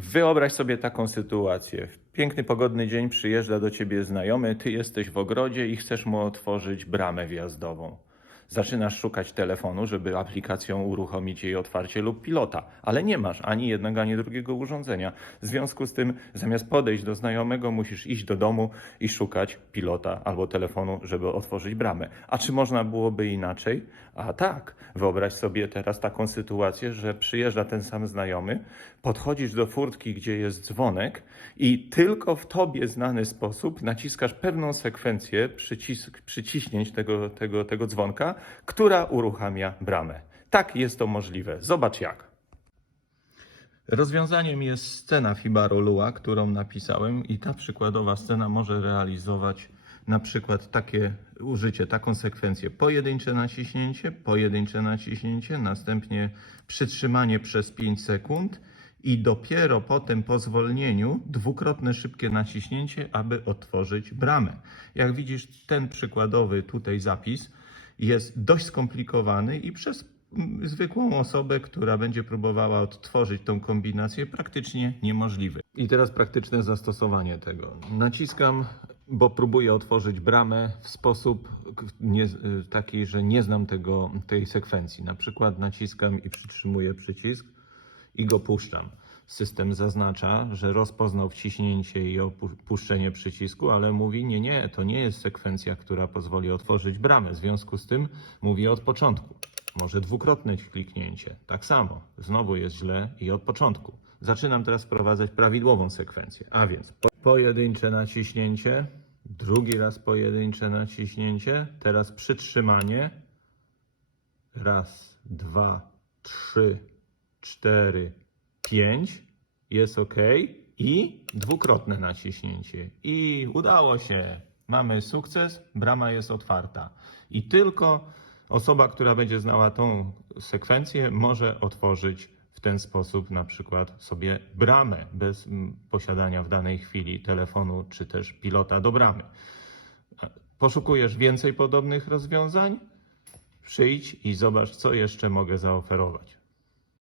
Wyobraź sobie taką sytuację. W piękny, pogodny dzień przyjeżdża do ciebie znajomy, ty jesteś w ogrodzie i chcesz mu otworzyć bramę wjazdową. Zaczynasz szukać telefonu, żeby aplikacją uruchomić jej otwarcie lub pilota, ale nie masz ani jednego, ani drugiego urządzenia. W związku z tym, zamiast podejść do znajomego, musisz iść do domu i szukać pilota albo telefonu, żeby otworzyć bramę. A czy można byłoby inaczej? A tak, wyobraź sobie teraz taką sytuację, że przyjeżdża ten sam znajomy, podchodzisz do furtki, gdzie jest dzwonek i tylko w tobie znany sposób naciskasz pewną sekwencję przycisk, przyciśnięć tego, tego, tego dzwonka, która uruchamia bramę. Tak jest to możliwe. Zobacz jak. Rozwiązaniem jest scena Fibaro Lua, którą napisałem i ta przykładowa scena może realizować na przykład takie użycie, taką sekwencję. Pojedyncze naciśnięcie, pojedyncze naciśnięcie, następnie przytrzymanie przez 5 sekund i dopiero po tym po zwolnieniu dwukrotne szybkie naciśnięcie, aby otworzyć bramę. Jak widzisz, ten przykładowy tutaj zapis jest dość skomplikowany i przez mm, zwykłą osobę, która będzie próbowała odtworzyć tą kombinację, praktycznie niemożliwy. I teraz praktyczne zastosowanie tego. Naciskam, bo próbuję otworzyć bramę w sposób nie, y, taki, że nie znam tego, tej sekwencji. Na przykład naciskam i przytrzymuję przycisk i go puszczam. System zaznacza, że rozpoznał wciśnięcie i opuszczenie przycisku, ale mówi: Nie, nie, to nie jest sekwencja, która pozwoli otworzyć bramę. W związku z tym mówi od początku. Może dwukrotne kliknięcie. Tak samo. Znowu jest źle i od początku. Zaczynam teraz wprowadzać prawidłową sekwencję. A więc po- pojedyncze naciśnięcie, drugi raz pojedyncze naciśnięcie, teraz przytrzymanie. Raz, dwa, trzy, cztery, pięć. Jest OK. I dwukrotne naciśnięcie. I udało się. Mamy sukces, brama jest otwarta. I tylko osoba, która będzie znała tą sekwencję, może otworzyć w ten sposób na przykład sobie bramę bez mm, posiadania w danej chwili telefonu czy też pilota do bramy. Poszukujesz więcej podobnych rozwiązań? Przyjdź i zobacz, co jeszcze mogę zaoferować.